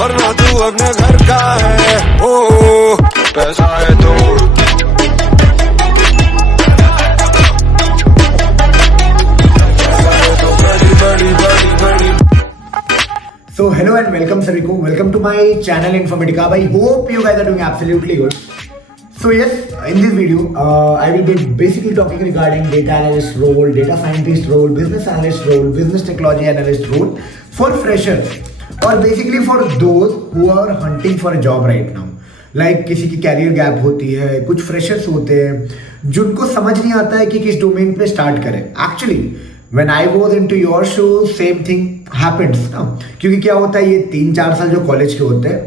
वरना तू अपने घर का है। ओ पैसा है तो बड़ी बड़ी बड़ी। So hello and welcome Sariko. Welcome to my channel Informatica. I hope you guys are doing absolutely good. So yes, in this video, I will be basically talking regarding data analyst role, data scientist role, business analyst role, business technology analyst role for freshers, or basically for those who are hunting for a job right now. Like किसी की career gap होती है, कुछ freshers होते हैं जिनको समझ नहीं आता है कि किस डोमेन पे स्टार्ट करें. Actually when I was into your shoes, same thing happens ना. क्योंकि क्या होता है, ये 3-4 साल जो कॉलेज के होते हैं,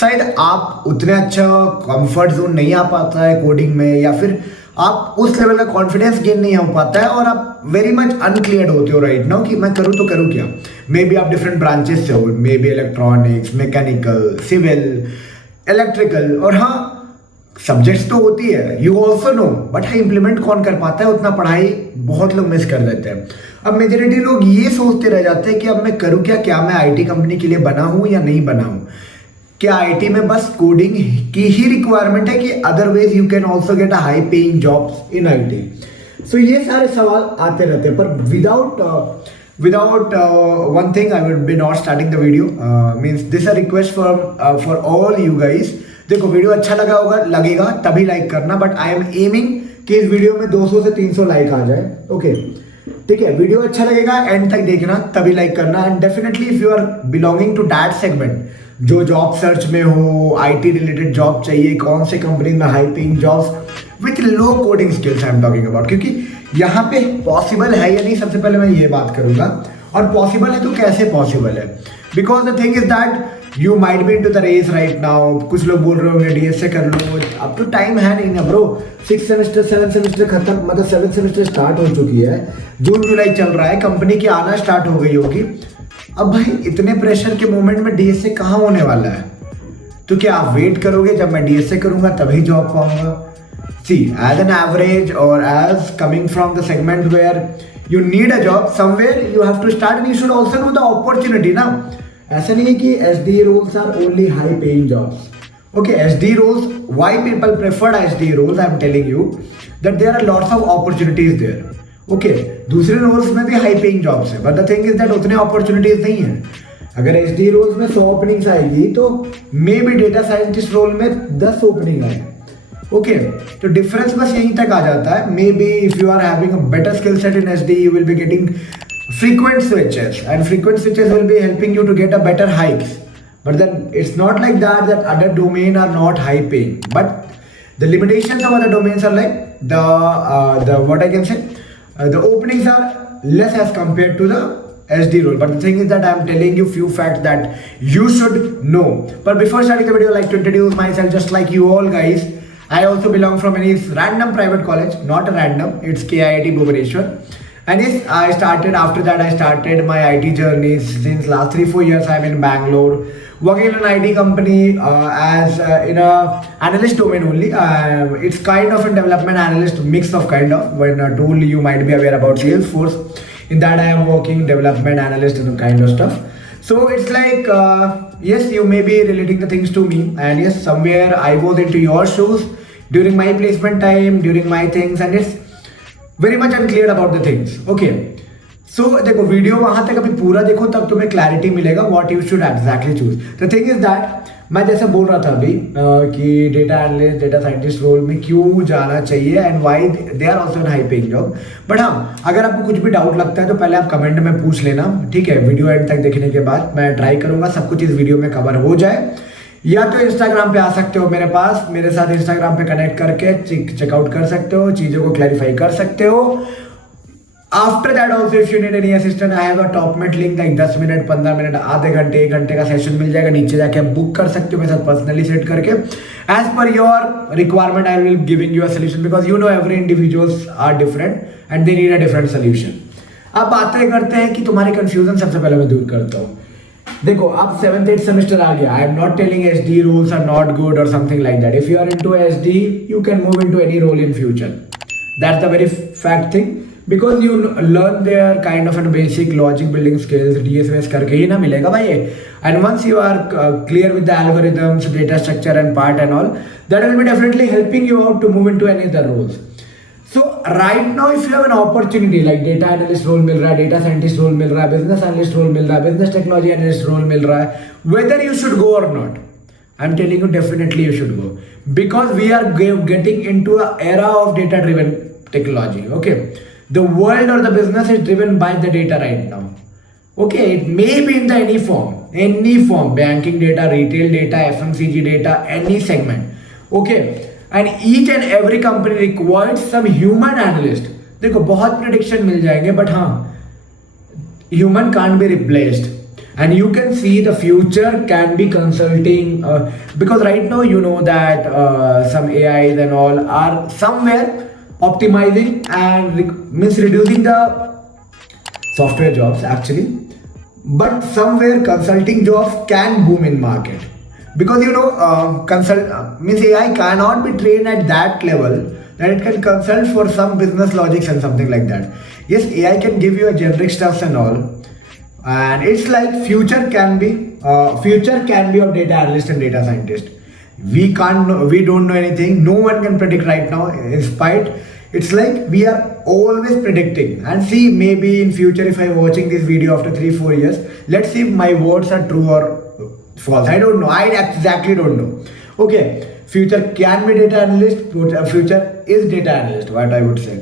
शायद आप उतने अच्छा कंफर्ट जोन नहीं आ पाता है कोडिंग में, या फिर आप उस लेवल का कॉन्फिडेंस गेन नहीं हो पाता है, और आप वेरी मच अनक्लियर होते हो राइट नाउ कि मैं करूँ तो करूँ क्या. मे बी आप डिफरेंट ब्रांचेस से हो, maybe electronics, mechanical, civil, electrical, और हाँ सब्जेक्ट्स तो होती है, यू ऑल्सो नो, बट हाँ इम्प्लीमेंट कौन कर पाता है, उतना पढ़ाई बहुत लोग मिस कर देते हैं. अब मेजोरिटी लोग ये सोचते रह जाते हैं कि अब मैं करूँ क्या, क्या मैं आईटी कंपनी के लिए बना हूँ या नहीं बना हूँ, क्या आईटी में बस कोडिंग की ही रिक्वायरमेंट है कि otherwise you can also get a high paying jobs in IT. So ये सारे सवाल आते रहते हैं, पर without one thing I would be not starting the video. Means this is a request for all you guys. देखो video अच्छा लगेगा तभी लाइक करना, बट आई एम एमिंग कि इस वीडियो में 200 से 300 लाइक आ जाए. ओके ठीक है, वीडियो अच्छा लगेगा एंड तक देखना तभी लाइक करना. And definitely if you are belonging to that segment जो जॉब सर्च में हो, आईटी रिलेटेड जॉब चाहिए, कौन से कंपनी में high paying jobs with low coding skills I am talking about, क्योंकि यहाँ पे पॉसिबल है या नहीं, सबसे पहले मैं ये बात करूंगा. और पॉसिबल है तो कैसे पॉसिबल है, because the thing is that you might be into the race right now. कुछ लोग बोल रहे होंगे डीएस से कर लो, अब तो टाइम है नहीं ना ब्रो. 6 सेमेस्टर 7 सेमेस्टर खत्म, मतलब 7 सेमेस्टर स्टार्ट हो चुकी है, जून जुलाई चल रहा है, कंपनी की आना स्टार्ट हो गई होगी. अब भाई इतने प्रेशर के मोमेंट में डीएस से कहाँ होने वाला है, तो क्या आप वेट करोगे जब मैं डीएस से करूंगा तभी जॉब पाऊंगा? सी एज एन एवरेज और as coming from the segment where you need a job, somewhere you have to start and you should also know the opportunity ना. ऐसा नहीं है कि SD roles are only high paying jobs. Okay, SD roles, why people preferred SD roles, I am telling you that there are lots of opportunities there. Okay, दूसरे roles में भी high paying jobs है, but the thing is that उतने opportunities नहीं है. अगर SD roles में 100 openings आएगी तो maybe data scientist role में 10 ओपनिंग आए. ओके, तो डिफरेंस बस यहीं तक आ जाता है. Maybe if you are having a better skill set in SD you will be getting frequent switches, and frequent switches will be helping you to get a better hikes. But then it's not like that other domain are not high paying, but the limitations of other domains are like the what I can say, the openings are less as compared to the SD role. But the thing is that I'm telling you few facts that you should know. But before starting the video, I'd like to introduce myself just like you all guys. I also belong from any random private college, not a random, it's KIIT Bhubaneswar. And yes, after that I started my IT journey. Since last 3-4 years I'm in Bangalore working in an IT company as in a analyst domain only. It's kind of a development analyst mix of kind of, when a tool you might be aware about Salesforce, in that I am working development analyst and kind of stuff. So it's like yes, you may be relating the things to me, and yes, somewhere I was into your shoes during my placement time, during my things, and it's very much unclear about the things. Okay, so देखो video वहां तक अभी पूरा देखो तब तुम्हें clarity मिलेगा what you should exactly choose. The thing is that मैं जैसे बोल रहा था अभी कि data analyst, data scientist role में क्यों जाना चाहिए and why they are also in high paying job. But हाँ, अगर आपको कुछ भी डाउट लगता है तो पहले आप कमेंट में पूछ लेना, ठीक है. वीडियो एंड तक देखने के बाद मैं ट्राई करूंगा सब कुछ इस वीडियो में कवर हो जाए. या तो इंस्टाग्राम पे आ सकते हो मेरे पास, मेरे साथ इंस्टाग्राम पे कनेक्ट करके चेकआउट कर सकते हो, चीज़ों को क्लैरिफाई कर सकते हो. After that also if you need any assistant, I have a Topmate link, like 10 minute, 15 minute, आधे घंटे, 1 घंटे का सेशन मिल जाएगा. नीचे जाके आप बुक कर सकते हो मेरे साथ पर्सनली सेट करके. As per your requirement I will giving you a solution, because you know every individuals are different and they need a different solution. अब बातें करते हैं कि तुम्हारी कंफ्यूजन सबसे पहले मैं दूर करता हूँ. देखो अब 7th-8th सेमेस्टर आ गया. I am not telling SD rules are not good और something like that. If you are into SD you can move into any role in future. That's the very fact thing. because you learn their kind of a basic logic building skills, DSMS करके ही ना मिलेगा भाई ये. And once you are clear with the algorithms, data structure and part and all, that will be definitely helping you out to move into any other roles. So right now if you have an opportunity like data analyst role मिल रहा है, data scientist role मिल रहा है, business analyst role मिल रहा है, business technology analyst role मिल रहा है, whether you should go or not, I'm telling you definitely you should go, because we are getting into an era of data driven technology. Okay, the world or the business is driven by the data right now. Okay, it may be in the any form, banking data, retail data, FMCG data, any segment. Okay, and each and every company requires some human analyst. देखो बहुत prediction मिल जाएंगे, but हाँ, human can't be replaced. And you can see the future can be consulting, because right now you know that some AIs and all are somewhere optimizing and means reducing the software jobs actually, but somewhere consulting jobs can boom in market, because you know means AI cannot be trained at that level that it can consult for some business logics and something like that. Yes, AI can give you a generic stuff and all, and it's like future can be of data analyst and data scientist. We don't know anything, no one can predict right now. In spite, it's like we are always predicting, and see, maybe in future if I'm watching this video after 3-4 years, let's see if my words are true or false. I don't know, I exactly don't know. Okay, future can be data analyst, future is data analyst, what I would say.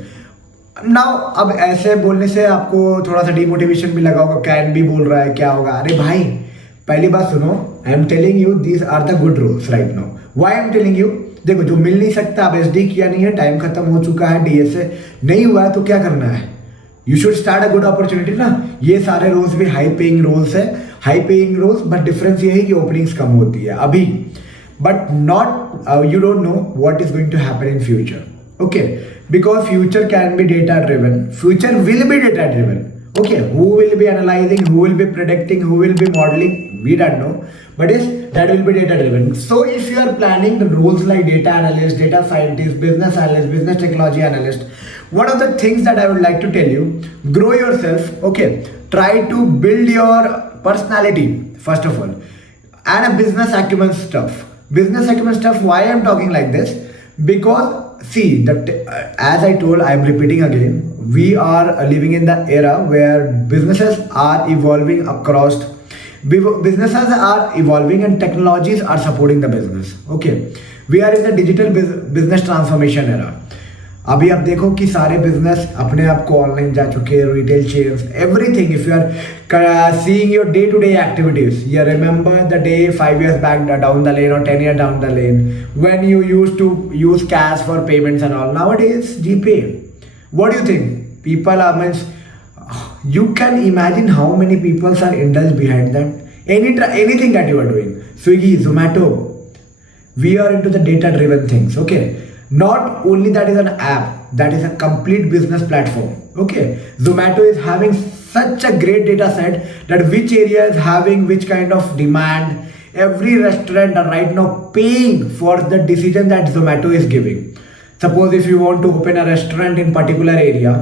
Now अब ऐसे बोलने से आपको थोड़ा सा demotivation भी लगा होगा, कैन भी बोल रहा है, क्या होगा. अरे भाई पहली बात सुनो, I am telling you these are the good rules right now. Why I am telling you, देखो जो मिल नहीं सकता, अब एसडी किया नहीं है, टाइम खत्म हो चुका है, डीएसए नहीं हुआ है, तो क्या करना है, you should start a good opportunity ना. ये सारे रोल्स भी हाई पेइंग रोल्स है, high paying roles, but difference ये है कि ओपनिंग्स कम होती है अभी, but not you don't know what is going to happen in future. Okay, because future can be data driven, future will be data driven. Okay, who will be analyzing, who will be predicting, who will be modeling, we don't know, but yes, that will be data driven. So if you are planning the roles like data analyst, data scientist, business analyst, business technology analyst, one of the things that I would like to tell you, grow yourself. Okay, try to build your personality first of all, and a business acumen stuff. Why I am talking like this, because see that as I told, I am repeating again, we are living in the era where businesses are evolving and technologies are supporting the business. Okay, we are in the digital business transformation era. अभी आप देखो कि सारे business अपने आप को online जा चुके हैं, retail chains, everything. If you are seeing your day to day activities, you remember the day 5 years back down the lane or 10 years down the lane when you used to use cash for payments and all. Nowadays GPay. What do you think? People are means you can imagine how many people are indulged behind them. Anything that you are doing, Swiggy, Zomato, we are into the data driven things. Okay, not only that is an app, that is a complete business platform. Okay, Zomato is having such a great data set that which area is having which kind of demand. Every restaurant are right now paying for the decision that Zomato is giving. Suppose if you want to open a restaurant in particular area,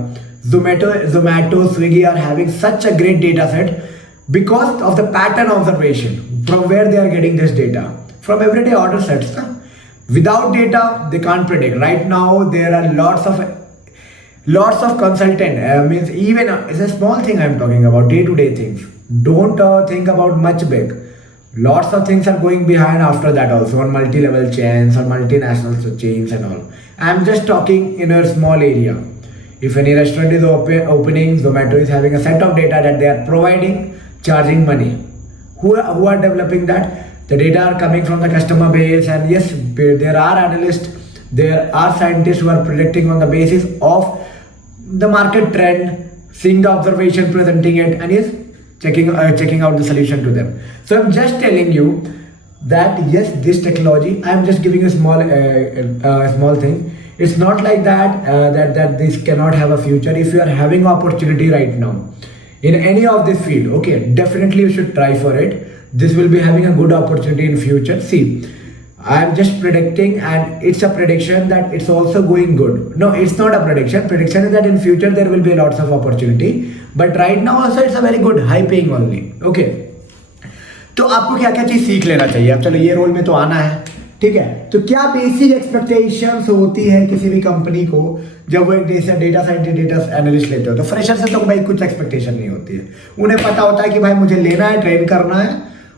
Zomato, Swiggy are having such a great data set because of the pattern observation. From where they are getting this data? From everyday order sets. Without data, they can't predict. Right now, there are lots of consultant. Means even it's a small thing I'm talking about, day-to-day things. Don't think about much big. Lots of things are going behind after that also on multi-level chains or multinational chains and all. I'm just talking in a small area. If any restaurant is opening, Zomato is having a set of data that they are providing, charging money. Who are developing that? The data are coming from the customer base, and yes, there are analysts, there are scientists who are predicting on the basis of the market trend, seeing the observation, presenting it, and yes, checking out the solution to them. So I'm just telling you that yes, this technology, I'm just giving a small thing. It's not like that this cannot have a future. If you are having opportunity right now in any of this field, okay, definitely you should try for it. This will be having a good opportunity in future. See, I am just predicting, and it's a prediction that it's also going good. No, it's not a prediction. Prediction is that in future there will be lots of opportunity, but right now also it's a very good, high paying only. Okay. तो आपको क्या क्या चीज सीख लेना चाहिए? अब चलो ये रोल में तो आना है, ठीक है? तो क्या बेसिक एक्सपेक्टेशंस होती है किसी भी कंपनी को जब वो एक डेटा साइंटिस्ट, डेटा एनालिस्ट लेते हो? तो फ्रेशर से तो भाई कुछ एक्सपेक्टेशन नहीं होती है. उन्हें पता होता है कि भाई मुझे लेना है, ट्रेन करना है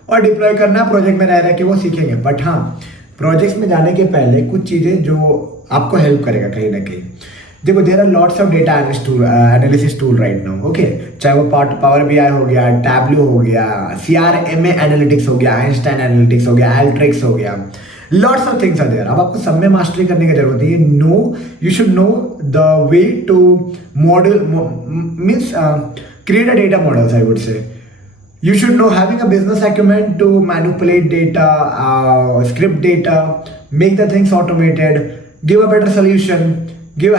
और डिप्लॉय करना है, प्रोजेक्ट में रह रहे कि वो सीखेंगे. बट हाँ, प्रोजेक्ट्स में जाने के पहले कुछ चीज़ें जो आपको हेल्प करेगा कहीं ना कहीं. देखो, there are lots of data analysis tool right now. Okay, चाहे वो पावर BI हो गया, टैब्लू हो गया, CRMA एनालिटिक्स हो गया, आइंस्टाइन एनालिटिक्स हो गया, एल्ट्रिक्स हो गया, lots of things are there. अब आपको सब में मास्टरी करने की जरूरत है. You should know the way to model means create a data models, I would say. You should know having a business acumen to manipulate data, script data, make the things automated, give a better solution,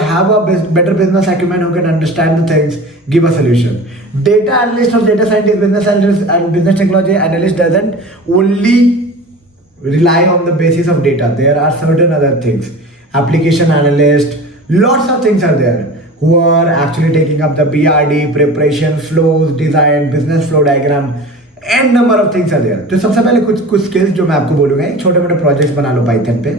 have a better business acumen who can understand the things, give a solution. Data analyst or data scientist, business analyst and business technology analyst doesn't only rely on the basis of data. There are certain other things. Application analyst, lots of things are there, who are actually taking up the BRD, preparation, flows, design, business flow diagram, and number of things are there. तो सबसे पहले कुछ skills जो मैं आपको बोलूँगा, छोटे मोटे प्रोजेक्ट्स बना लो पाइथन पे,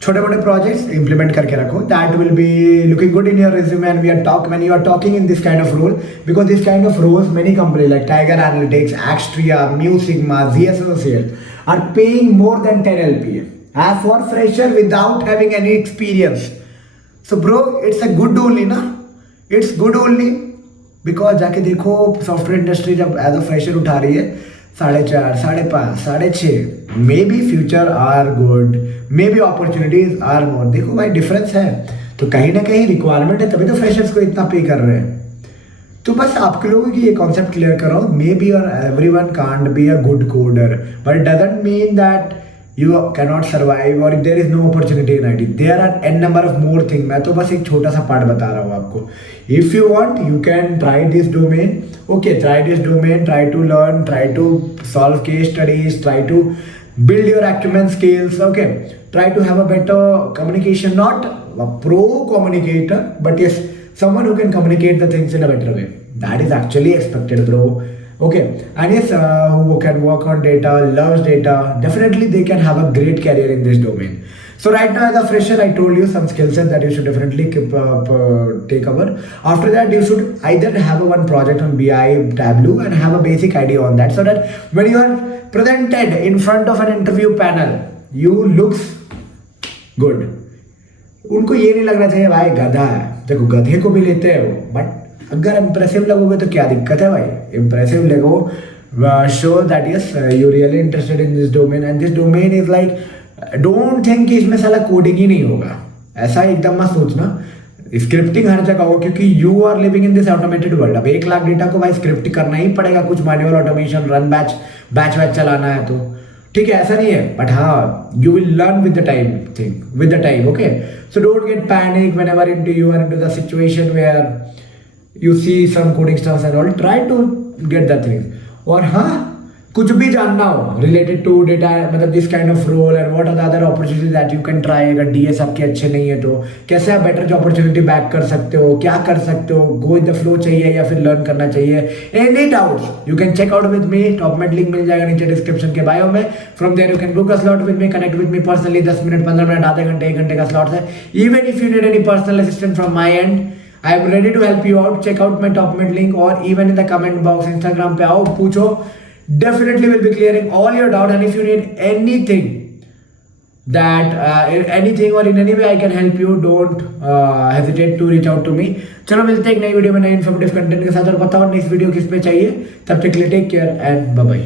छोटे मोटे प्रोजेक्ट्स इंप्लीमेंट करके रखो. That will be looking good in your resume and when you are talking in this kind of role, because this kind of roles many companies like Tiger Analytics, Axtria, Mu Sigma, ZS Associates are paying more than 10 LPA as for fresher without having any experience. So bro, it's a good only ना, it's good only because जाके देखो software industry जब as a fresher उठा रही है 4.5, 5.5, 6.5, maybe future are good, maybe opportunities are more. देखो भाई difference है, तो कहीं ना कहीं रिक्वायरमेंट है, तभी तो फ्रेशर्स को इतना पे कर रहे हैं. तो बस आपके लोगों की ये कॉन्सेप्ट क्लियर करो. मे बी और everyone can't be a good coder, but it doesn't mean that you cannot survive or there is no opportunity in IT. There are n number of more things. मैं तो बस एक छोटा सा part बता रहा हूँ आपको. If you want, you can try this domain. Okay, try this domain, try to learn, try to solve case studies, try to build your acumen skills. Okay, try to have a better communication, not a pro communicator, but yes, someone who can communicate the things in a better way. That is actually expected, bro. Okay, and yes, who can work on data, loves data, definitely they can have a great career in this domain. So right now as a fresher, I told you some skill sets that you should definitely take over. After that, you should either have one project on BI, Tableau, and have a basic idea on that, so that when you are presented in front of an interview panel, you looks good. उनको ये नहीं लगना चाहिए भाई गधा है. देखो, गधे को भी लेते हैं वो, बट अगर इम्प्रेसिव लगोगे तो क्या दिक्कत है भाई? इम्प्रेसिव लगो, show that yes you really interested in this domain and this domain is like, don't think कि इसमें साला कोडिंग ही नहीं होगा. ऐसा एकदम मत सोचना. स्क्रिप्टिंग हर जगह हो, क्योंकि you are living in this automated world. अब 1 लाख डेटा को भाई स्क्रिप्ट करना ही पड़ेगा, कुछ मैनुअल ऑटोमेशन, रन बैच चलाना है तो ठीक है, ऐसा नहीं है. बट हाँ, you will learn with the time, think with the time. Okay, so don't get panic whenever you are into the situation where you see some coding stuff and all. Try to get that thing. और हाँ, कुछ भी जानना हो related to data, मतलब this kind of role and what are the other opportunities that you can try. अगर DS आपके अच्छे नहीं है तो कैसे आप better opportunity back कर सकते हो, क्या कर सकते हो, go with the flow चाहिए या फिर learn करना चाहिए. Any doubts you can check out with me. top में link मिल जाएगा नीचे description के bio में. From there you can book a slot with me, connect with me personally. 10 minute, 15 minute, आधे घंटे, 1 घंटे का slot है. Even if you need any personal assistance from my end, I am ready to help you out. Check out my top mid link or even in the comment box. Instagram पे आओ, पूछो. Definitely will be clearing all your doubt. And if you need anything that anything or in any way I can help you, don't hesitate to reach out to me. चलो मिलते हैं एक नई video में नए इन्फॉर्मेटिव कंटेंट के साथ. और बताओ नेक्स्ट वीडियो किस पे चाहिए. तब तक के लिए take care and bye bye.